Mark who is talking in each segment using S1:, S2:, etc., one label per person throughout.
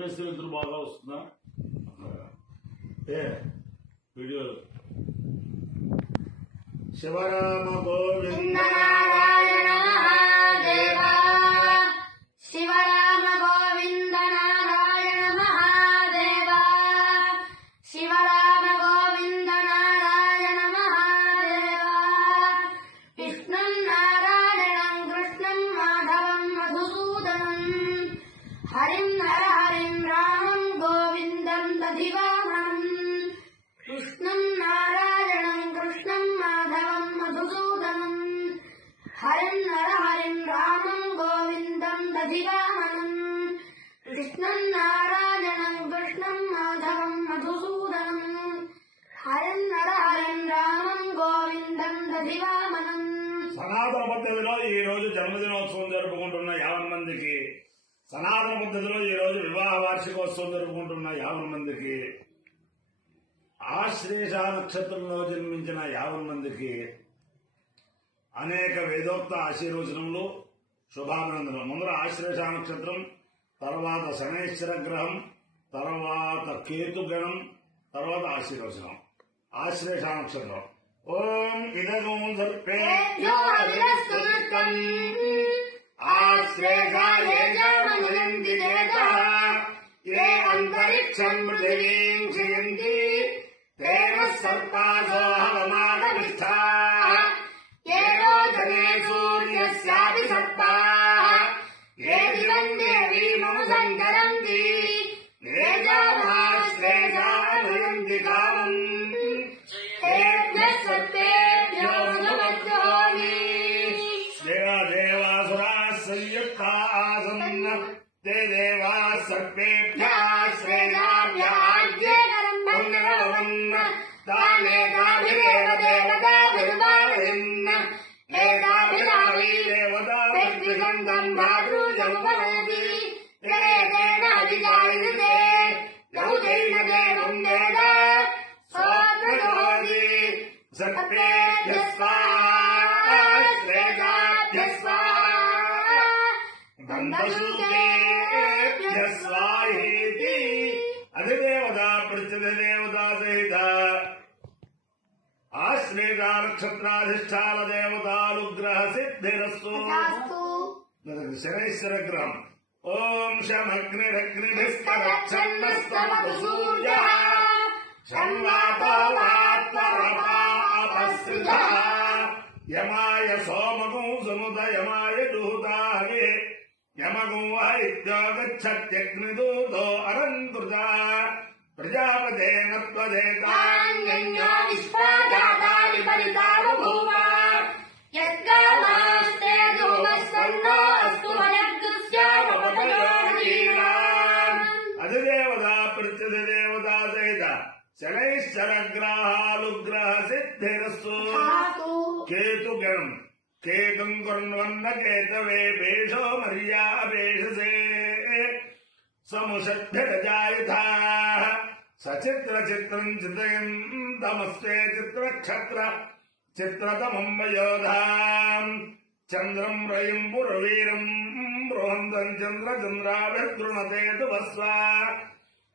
S1: చెప్పేస్తే ఇద్దరు బాగా వస్తుందా ఏ వీడియో శివరామ గోవింద
S2: నారాయణ మహాదేవా శివరామ గోవిందం కృష్ణం నారాయణం కృష్ణం మాధవం మధుసూదనం హరిం నర రామం గోవిందం దధివామనం
S1: సనాతన పద్ధతిలో ఈ రోజు జన్మదినోత్సవం జరుపుకుంటున్న యావన్ మందికి సనాతన పద్ధతిలో ఈ రోజు వివాహ వార్షికోత్సవం జరుపుకుంటున్న యావన్ మందికి ఆశ్లేష నక్షత్రంలో జన్మించిన యావన్ మందికి అనేక వేదోక్త ఆశీర్వచనములు శుభాభినందనలు ముందు ఆశ్లేష నక్షత్రం తర్వాత శనేశ్వర గ్రహం తర్వాత కేతు తర్వాత ఆశీర్వచనం ఆశ్లేష. నక్షత్రం ఓం ఇదగం సర్పే ఏ అంతరిక్షం జయంతి తేన సర్పా न्दशूकेभ्यस्वाहेति अधिदेवता पृथ्वीदेवता सहित आश्रेगा नक्षत्राधिष्ठान देवतानुग्रह सिद्धिरस्तु
S2: शनैश्वरग्रहम् ॐ
S1: शमग्निरग्निभिस्तरच्छन्नस्तमसु सूर्यः शन्वातात्मरपा ஸ்திதா யமாய சோமகம் சமுதயமாய தூதாகே யமகம் வாரித்யோகச்சத்யக்னிதூதோ அரந்துதா பிரஜாபதே நத்வதேதான்யோ விஸ்வாதாதாரி பரிதார பூமா யத்காமாஸ்தே
S2: பிரச்சதே
S1: శనైశ్వర గ్రహాలుగ్రహ సిద్ధిరస్సు
S2: धातु
S1: కేతుగణం కేతుం కుర్వన్న కేతవే భేషో మర్యాభేషసే సముషద్భిరజాయుధా సచిత్ర చిత్రం చిత్రయం తమస్తే చిత్రక్షత్ర చిత్రతమం వయోధాం చంద్రం రయం పురవీరం బృహంతం చంద్ర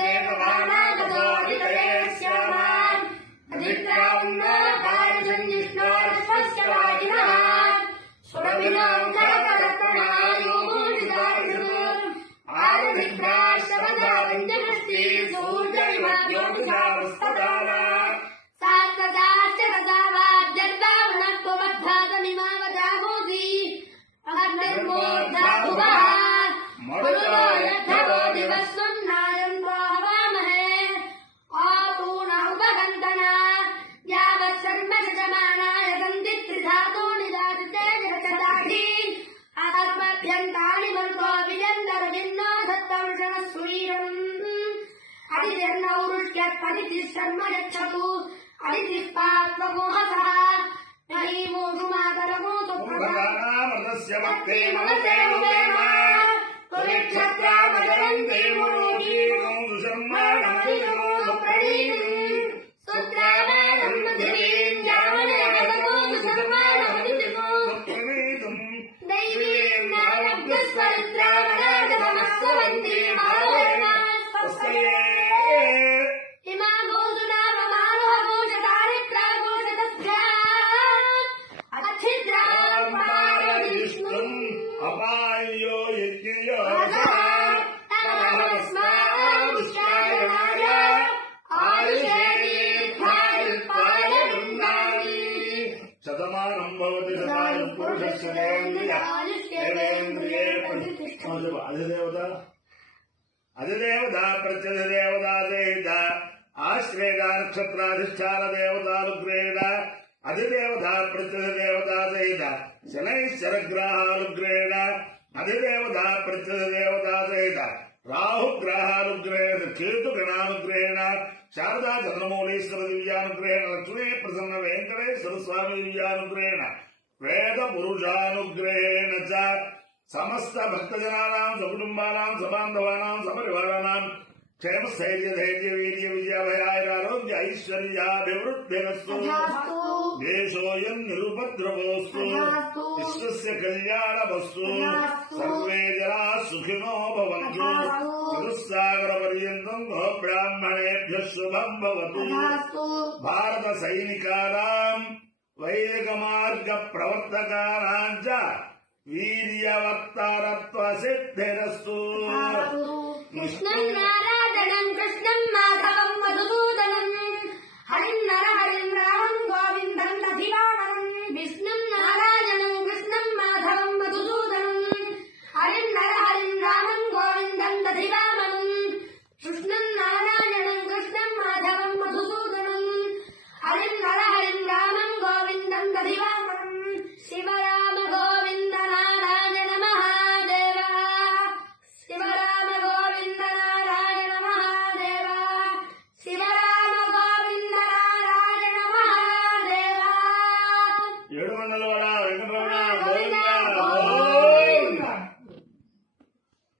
S2: देव रामागतोऽधिकलेश्यामान् अधित्रान्ना कार्यसन्निष्णास्पश्यवादिनः सुरभिनाम् करपरत्मना योगो विदारिषु आरभिद्रा परितिष्ठर्मगच्छतु अरितिष्पात्ममोहसः नैमोषु मातरमो
S1: दुःखस्य भक्ते
S2: मनसे
S1: मुदेमा त्वविक्षत्रामजरन्ते मनोजीवं दुशर्माणः అధిదేవత అధిదేవత ప్రత్యధిదేవత దేహిత నక్షత్రాధిష్టాన దేవతానుగ్రహేణ అధిదేవత ప్రత్యధిదేవత సహిత శనైశ్చరగ్రహానుగ్రహేణ అధిదేవత ప్రత్యధిదేవత రాహుగ్రహానుగ్రహేణ కేతుగణానుగ్రహేణ శారదా చంద్రమౌళీశ్వర దివ్యానుగ్రహేణ లక్ష్మీ ప్రసన్న వెంకటేశ్వర స్వామి దివ్యానుగ్రహేణ వేద పురుషానుగ్రహేణ చ సమస్త భక్తజనానాం సకుటుంబానాం సబాంధవానాం సపరివారానాం క్షేమ స్థైర్య ధైర్య వీర్య విజయాభయారోగ్య ఐశ్వర్యాభివృద్ధిరస్తు. దేశోయం నిరుపద్రవోస్తు. విశ్వస్య కళ్యాణవస్తు. సర్వే జనా సుఖినో భవంతు
S2: తథాస్తు.
S1: చతుస్సాగర పర్యంతం గో బ్రాహ్మణేభ్య శుభం భవతు. భారత సైనికానాం వైదిక మార్గ ప్రవర్తకానాం చ వీర్యవక్తారత్వ సిద్ధిరస్సు
S2: కృష్ణం నారాయణం కృష్ణం మాధవం మధుసూదనం హరిం నర హరిం రామం గోవిందం నధివామం విష్ణు